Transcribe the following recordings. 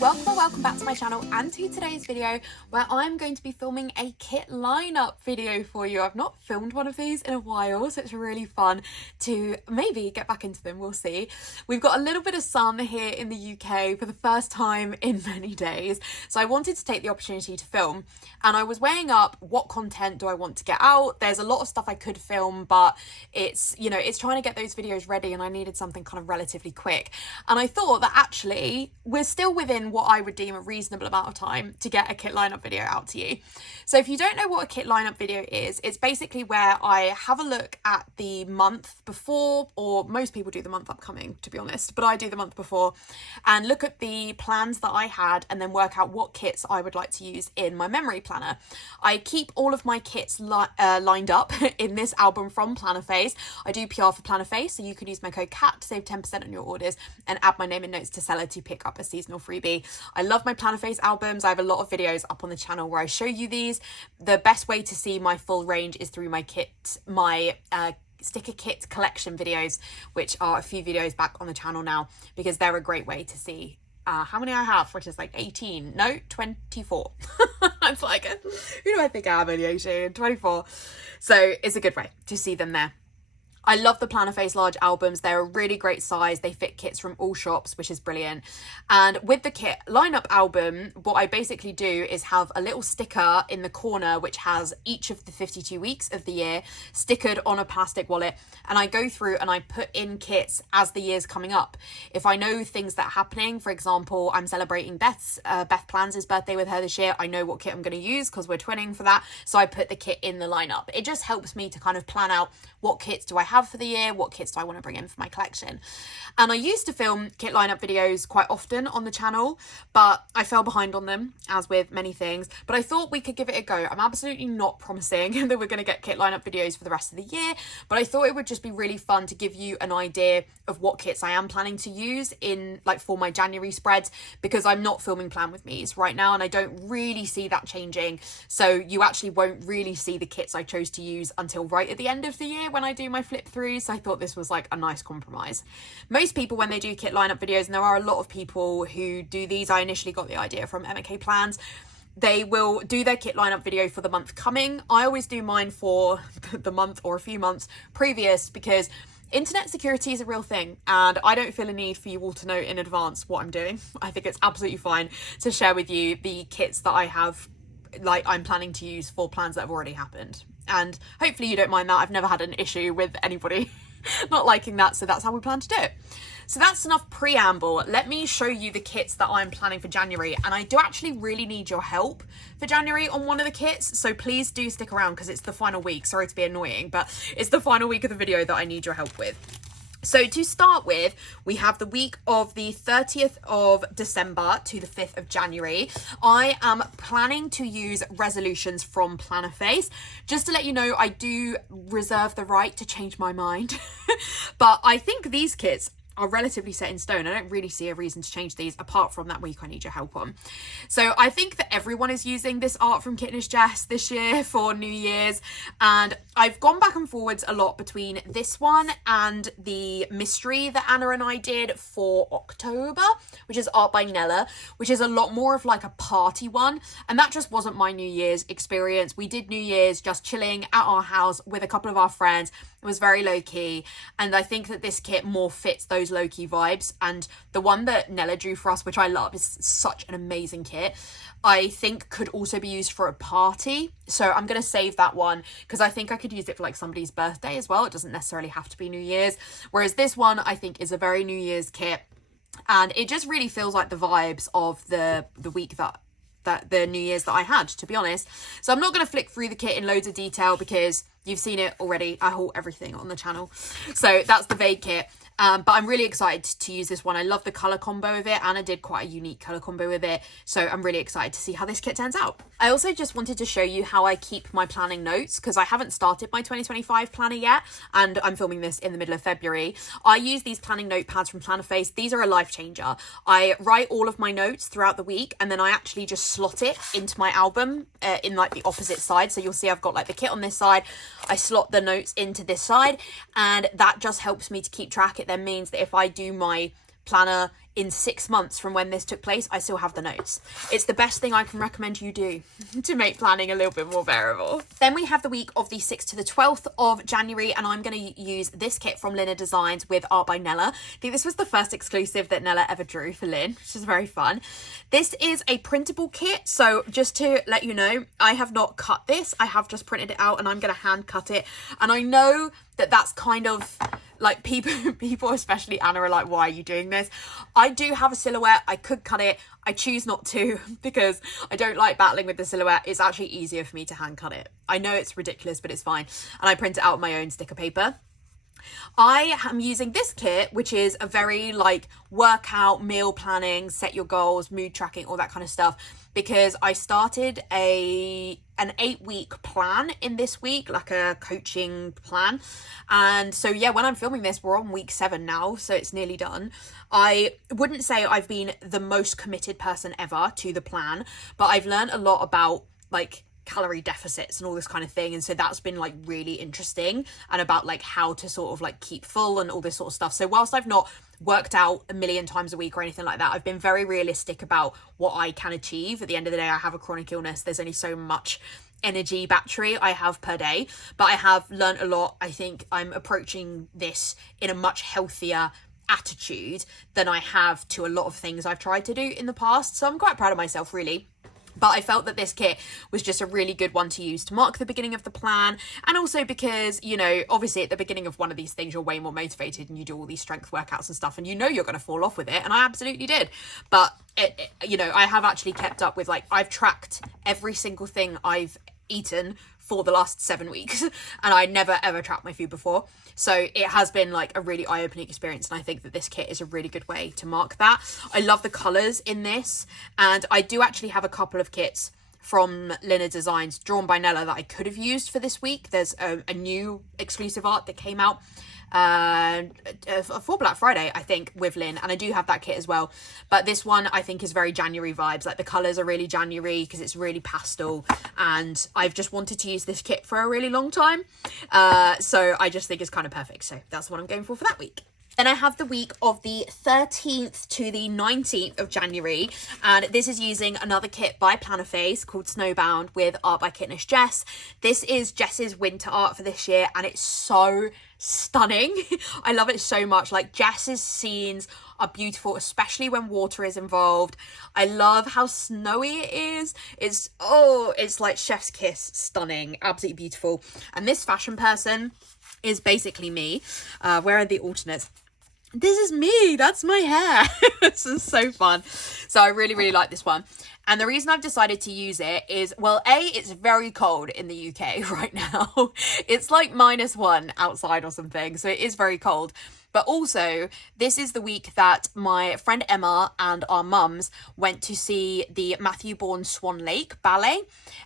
welcome back to my channel and to today's video where I'm going to be filming a kit lineup video for you. I've not filmed one of these in a while, so it's really fun to maybe get back into them, we'll see. We've got a little bit of sun here in the UK for the first time in many days, so I wanted to take the opportunity to film, and I was weighing up what content do I want to get out. There's a lot of stuff I could film, but it's trying to get those videos ready, and I needed something kind of relatively quick, and I thought that actually we're still within what I would deem a reasonable amount of time to get a kit lineup video out to you. So if you don't know what a kit lineup video is, it's basically where I have a look at the month before, or most people do the month upcoming, to be honest, but I do the month before, and look at the plans that I had and then work out what kits I would like to use in my memory planner. I keep all of my kits lined up in this album from Planner Phase. I do PR for Planner Phase, so you could use my code CAT to save 10% on your orders and add my name and notes to seller to pick up a seasonal freebie. I love my Planner Phase albums. I have a lot of videos up on the channel where I show you these. The best way to see my full range is through my sticker kit collection videos, which are a few videos back on the channel now, because they're a great way to see how many I have, which is like 18, no, 24. It's like, who do I think I am, only 18, 24. So it's a good way to see them there. I love the Planner Phase large albums. They're a really great size. They fit kits from all shops, which is brilliant. And with the kit lineup album, what I basically do is have a little sticker in the corner which has each of the 52 weeks of the year stickered on a plastic wallet. And I go through and I put in kits as the year's coming up. If I know things that are happening, for example, I'm celebrating Beth Plans' birthday with her this year, I know what kit I'm going to use because we're twinning for that. So I put the kit in the lineup. It just helps me to kind of plan out what kits do I have for the year, what kits do I want to bring in for my collection. And I used to film kit lineup videos quite often on the channel, but I fell behind on them, as with many things, but I thought we could give it a go. I'm absolutely not promising that we're going to get kit lineup videos for the rest of the year, but I thought it would just be really fun to give you an idea of what kits I am planning to use in for my January spreads, because I'm not filming Plan With Me's right now and I don't really see that changing, so you actually won't really see the kits I chose to use until right at the end of the year when I do my flip through. So I thought this was like a nice compromise. Most people, when they do kit lineup videos, and there are a lot of people who do these, I initially got the idea from M&K Plans, they will do their kit lineup video for the month coming. I always do mine for the month or a few months previous, because internet security is a real thing and I don't feel a need for you all to know in advance what I'm doing. I think it's absolutely fine to share with you the kits that I have, I'm planning to use for plans that have already happened. And hopefully you don't mind that. I've never had an issue with anybody not liking that, so that's how we plan to do it. So that's enough preamble. Let me show you the kits that I'm planning for January, and I do actually really need your help for January on one of the kits, so please do stick around because it's the final week. Sorry to be annoying, but it's the final week of the video that I need your help with. So to start with, we have the week of the 30th of December to the 5th of January. I am planning to use resolutions from Planner Phase. Just to let you know, I do reserve the right to change my mind, but I think these kits are relatively set in stone. I don't really see a reason to change these apart from that week I need your help on. So I think that everyone is using this art from Kittenish Jess this year for New Year's, and I've gone back and forwards a lot between this one and the mystery that Anna and I did for October, which is art by Nella, which is a lot more of like a party one, and that just wasn't my New Year's experience. We did New Year's just chilling at our house with a couple of our friends. It was very low-key, and I think that this kit more fits those low-key vibes. And the one that Nella drew for us, which I love, is such an amazing kit, I think could also be used for a party. So I'm going to save that one because I think I could use it for like somebody's birthday as well. It doesn't necessarily have to be New Year's, whereas this one I think is a very New Year's kit, and it just really feels like the vibes of the week that the New Year's that I had, to be honest. So I'm not going to flick through the kit in loads of detail because you've seen it already. I haul everything on the channel. So that's the Vague kit. But I'm really excited to use this one. I love the colour combo of it. Anna did quite a unique colour combo with it. So I'm really excited to see how this kit turns out. I also just wanted to show you how I keep my planning notes because I haven't started my 2025 planner yet. And I'm filming this in the middle of February. I use these planning notepads from Planner Phase. These are a life changer. I write all of my notes throughout the week and then I actually just slot it into my album in like the opposite side. So you'll see I've got like the kit on this side. I slot the notes into this side and that just helps me to keep track. It then means that if I do my planner in 6 months from when this took place, I still have the notes. It's the best thing I can recommend you do to make planning a little bit more bearable. Then we have the week of the 6th to the 12th of January, and I'm going to use this kit from Linna Designs with art by Nella. I think this was the first exclusive that Nella ever drew for Lynn, which is very fun. This is a printable kit, so just to let you know, I have not cut this. I have just printed it out, and I'm going to hand cut it. And I know that that's kind of like people, especially Anna, are like, why are you doing this? I do have a silhouette. I could cut it. I choose not to because I don't like battling with the silhouette. It's actually easier for me to hand cut it. I know it's ridiculous, but it's fine. And I print it out on my own sticker paper. I am using this kit, which is a very like workout, meal planning, set your goals, mood tracking, all that kind of stuff, because I started an 8-week plan in this week, like a coaching plan. And so yeah, when I'm filming this, we're on week 7 now, so it's nearly done. I wouldn't say I've been the most committed person ever to the plan, but I've learned a lot about like calorie deficits and all this kind of thing, and so that's been like really interesting, and about like how to sort of like keep full and all this sort of stuff. So whilst I've not worked out a million times a week or anything like that, I've been very realistic about what I can achieve. At the end of the day, I have a chronic illness. There's only so much energy battery I have per day, but I have learned a lot. I think I'm approaching this in a much healthier attitude than I have to a lot of things I've tried to do in the past, so I'm quite proud of myself, really. But I felt that this kit was just a really good one to use to mark the beginning of the plan. And also because, you know, obviously at the beginning of one of these things, you're way more motivated and you do all these strength workouts and stuff, and you know you're going to fall off with it. And I absolutely did. But, you know, I have actually kept up with, like, I've tracked every single thing I've eaten for the last 7 weeks, and I never ever tracked my food before, so it has been like a really eye-opening experience, and I think that this kit is a really good way to mark that. I love the colours in this, and I do actually have a couple of kits from Linna Designs drawn by Nella that I could have used for this week. There's a new exclusive art that came out for Black Friday, I think, with Lynn, and I do have that kit as well. But this one I think is very January vibes. Like the colours are really January because it's really pastel, and I've just wanted to use this kit for a really long time, so I just think it's kind of perfect. So that's what I'm going for that week. Then I have the week of the 13th to the 19th of January, and this is using another kit by Plannerface called Snowbound with art by Kitnish Jess. This is Jess's winter art for this year, and it's so stunning. I love it so much. Like, Jess's scenes are beautiful, especially when water is involved. I love how snowy it is. It's like chef's kiss, stunning, absolutely beautiful. And this fashion person is basically me. Where are the alternates? This is me, that's my hair. This is so fun. So I really, really like this one. And the reason I've decided to use it is, well, A, it's very cold in the UK right now. It's like -1 outside or something, so it is very cold. But also, this is the week that my friend Emma and our mums went to see the Matthew Bourne Swan Lake ballet.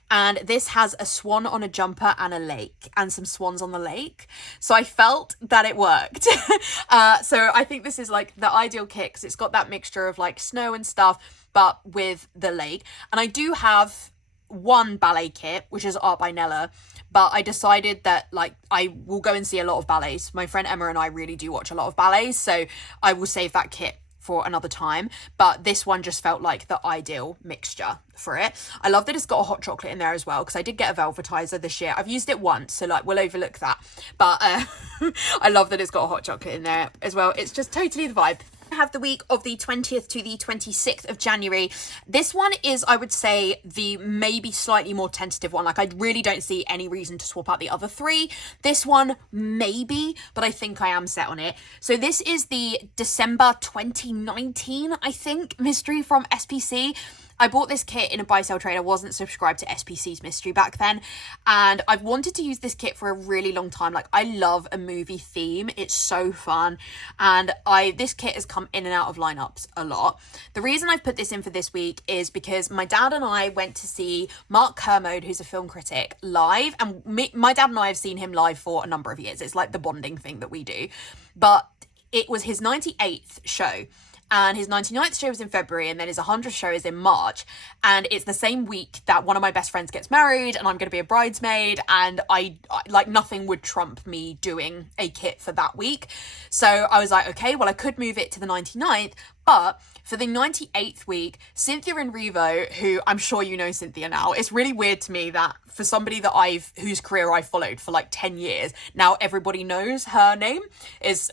And this has a swan on a jumper and a lake, and some swans on the lake. So I felt that it worked. So I think this is like the ideal kit, because it's got that mixture of like snow and stuff, but with the lake. And I do have one ballet kit, which is art by Nella, but I decided that like I will go and see a lot of ballets. My friend Emma and I really do watch a lot of ballets, so I will save that kit for another time. But this one just felt like the ideal mixture for it. I love that it's got a hot chocolate in there as well, because I did get a velvetizer this year. I've used it once, so like we'll overlook that, but I love that it's got a hot chocolate in there as well. It's just totally the vibe. I have the week of the 20th to the 26th of January. This one is, I would say, the maybe slightly more tentative one. Like, I really don't see any reason to swap out the other 3. This one, maybe, but I think I am set on it. So this is the December 2019, I think, mystery from SPC. I bought this kit in a buy-sell trade. I wasn't subscribed to SPC's mystery back then, and I've wanted to use this kit for a really long time. Like, I love a movie theme. It's so fun, and this kit has come in and out of lineups a lot. The reason I've put this in for this week is because my dad and I went to see Mark Kermode, who's a film critic, live, and my dad and I have seen him live for a number of years. It's like the bonding thing that we do, but it was his 98th show. and his 99th show is in February, and then his 100th show is in March, and it's the same week that one of my best friends gets married, and I'm going to be a bridesmaid, and I like, nothing would trump me doing a kit for that week. So I was like, okay, well, I could move it to the 99th, but for the 98th week, Cynthia and Revo, who I'm sure you know Cynthia now, it's really weird to me that for somebody that whose career I followed for like 10 years, now everybody knows her name, is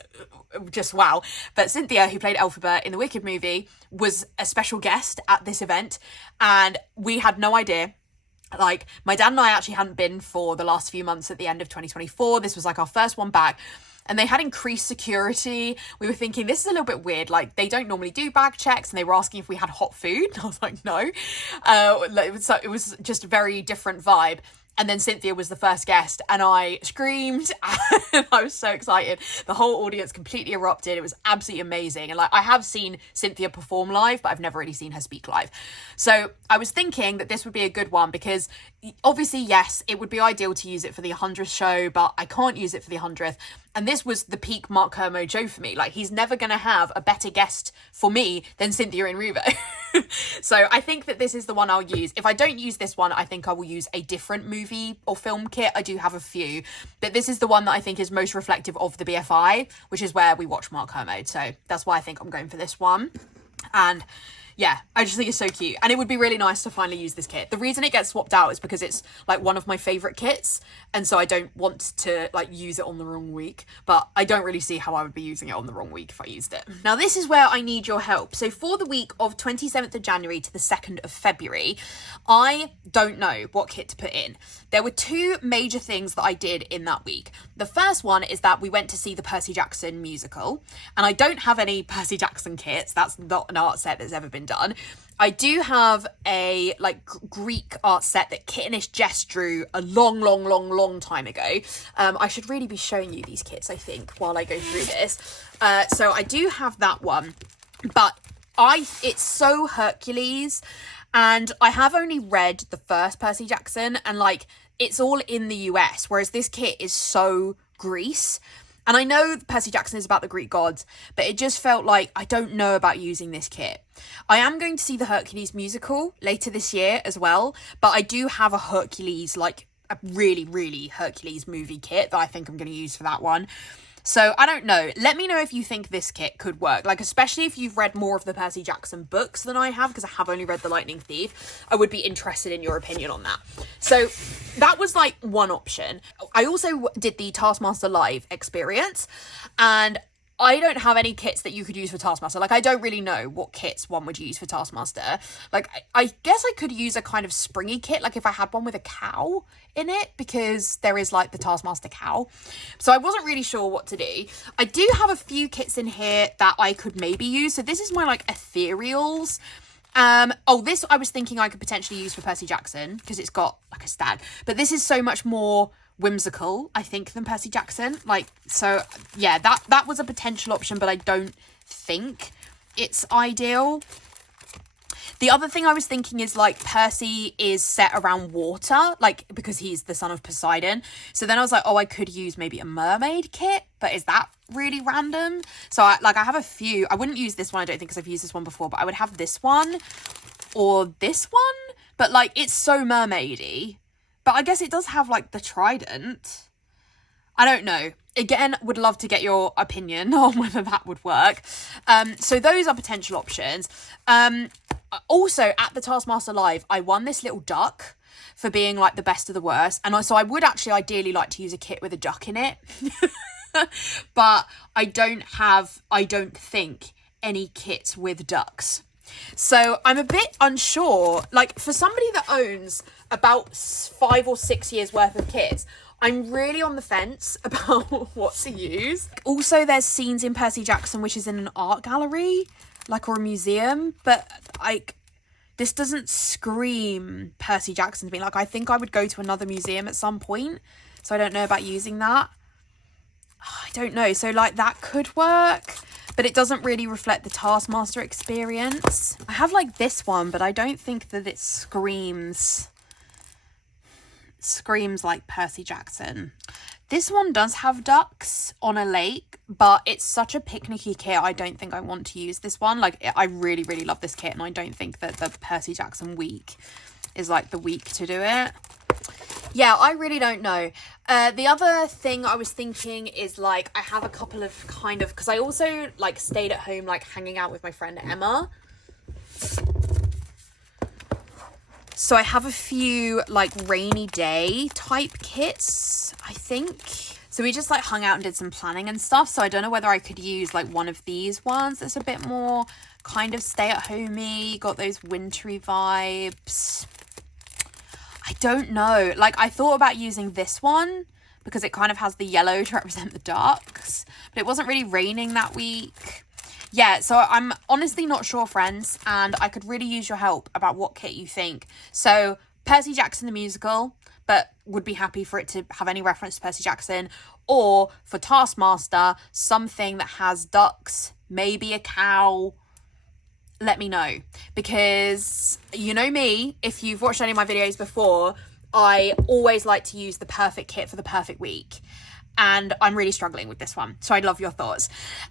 just wow. But Cynthia, who played Elphaba in the Wicked movie, was a special guest at this event, and we had no idea. Like, my dad and I actually hadn't been for the last few months at the end of 2024. This was like our first one back. And they had increased security. We were thinking, this is a little bit weird. Like, they don't normally do bag checks. And they were asking if we had hot food. I was like, no. It was just a very different vibe. And then Cynthia was the first guest, and I screamed, and I was so excited. The whole audience completely erupted. It was absolutely amazing. And like, I have seen Cynthia perform live, but I've never really seen her speak live. So I was thinking that this would be a good one, because obviously, yes, it would be ideal to use it for the 100th show, but I can't use it for the 100th. And this was the peak Mark Kermo Joe for me. Like, he's never going to have a better guest for me than Cynthia and Revo. So I think that this is the one I'll use. If I don't use this one, I think I will use a different movie or film kit. I do have a few, but this is the one that I think is most reflective of the BFI, which is where we watch Mark Kermo. So that's why I think I'm going for this one. And yeah, I just think it's so cute. And it would be really nice to finally use this kit. The reason it gets swapped out is because it's like one of my favourite kits. And so I don't want to like use it on the wrong week. But I don't really see how I would be using it on the wrong week if I used it. Now, this is where I need your help. So for the week of 27th of January to the 2nd of February, I don't know what kit to put in. There were two major things that I did in that week. The first one is that we went to see the Percy Jackson musical. And I don't have any Percy Jackson kits. That's not an art set that's ever been done. I do have a like Greek art set that Kittenish Jess drew a long time ago. I should really be showing you these kits, I think, while I go through this. So I do have that one, but it's so Hercules, and I have only read the first Percy Jackson, and like, it's all in the US, whereas this kit is so Greece. And I know Percy Jackson is about the Greek gods, but it just felt like I don't know about using this kit. I am going to see the Hercules musical later this year as well, but I do have a Hercules, like a really Hercules movie kit that I think I'm going to use for that one. So I don't know. Let me know if you think this kit could work, like especially if you've read more of the Percy Jackson books than I have, because I have only read The Lightning Thief. I would be interested in your opinion on that. So that was like one option. I also did the Taskmaster Live experience, and I don't have any kits that you could use for Taskmaster. Like, I don't really know what kits one would use for Taskmaster. Like, I guess I could use a kind of springy kit, like if I had one with a cow in it, because there is like the Taskmaster cow. So I wasn't really sure what to do. I do have a few kits in here that I could maybe use. So this is my like ethereals. This I was thinking I could potentially use for Percy Jackson, because it's got like a stag. But this is so much more whimsical, I think, than Percy Jackson. Like, so yeah, that was a potential option, but I don't think it's ideal. The other thing I was thinking is like Percy is set around water, like because he's the son of Poseidon. So then I was like, oh, I could use maybe a mermaid kit, but is that really random? So I have a few. I wouldn't use this one, I don't think, because I've used this one before, but I would have this one or this one, but like it's so mermaidy. But I guess it does have like the trident. I don't know. Again, would love to get your opinion on whether that would work. So those are potential options. Also, at the Taskmaster Live, I won this little duck for being like the best of the worst. And so I would actually ideally like to use a kit with a duck in it. But I don't think, any kits with ducks. So I'm a bit unsure. Like, for somebody that owns about 5 or 6 years worth of kits, I'm really on the fence about what to use. Also, there's scenes in Percy Jackson which is in an art gallery, like, or a museum, but like, this doesn't scream Percy Jackson to me. Like, I think I would go to another museum at some point, so I don't know about using that. I don't know. So like, that could work, but it doesn't really reflect the Taskmaster experience. I have like this one, but I don't think that it screams like Percy Jackson. This one does have ducks on a lake, but it's such a picnicky kit. I don't think I want to use this one. Like, I really, really love this kit, and I don't think that the Percy Jackson week is like the week to do it. Yeah, I really don't know. The other thing I was thinking is, like, I have a couple of kind of, because I also, like, stayed at home, like, hanging out with my friend Emma. So I have a few, like, rainy day type kits, I think. So we just, like, hung out and did some planning and stuff. So I don't know whether I could use, like, one of these ones that's a bit more kind of stay-at-homey, got those wintry vibes. I don't know. Like, I thought about using this one because it kind of has the yellow to represent the ducks, but it wasn't really raining that week. Yeah, so I'm honestly not sure, friends, and I could really use your help about what kit you think. So, Percy Jackson the musical, but would be happy for it to have any reference to Percy Jackson, or for Taskmaster, something that has ducks, maybe a cow. Let me know, because you know me, if you've watched any of my videos before, I always like to use the perfect kit for the perfect week. And I'm really struggling with this one, so I'd love your thoughts.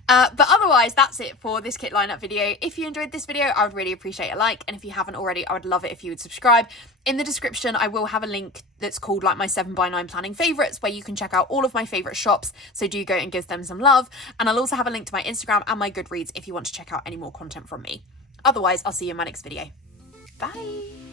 But otherwise, that's it for this kit lineup video. If you enjoyed this video, I would really appreciate a like. And if you haven't already, I would love it if you would subscribe. In the description, I will have a link that's called, like, my 7x9 planning favourites, where you can check out all of my favourite shops. So do go and give them some love. And I'll also have a link to my Instagram and my Goodreads if you want to check out any more content from me. Otherwise, I'll see you in my next video. Bye.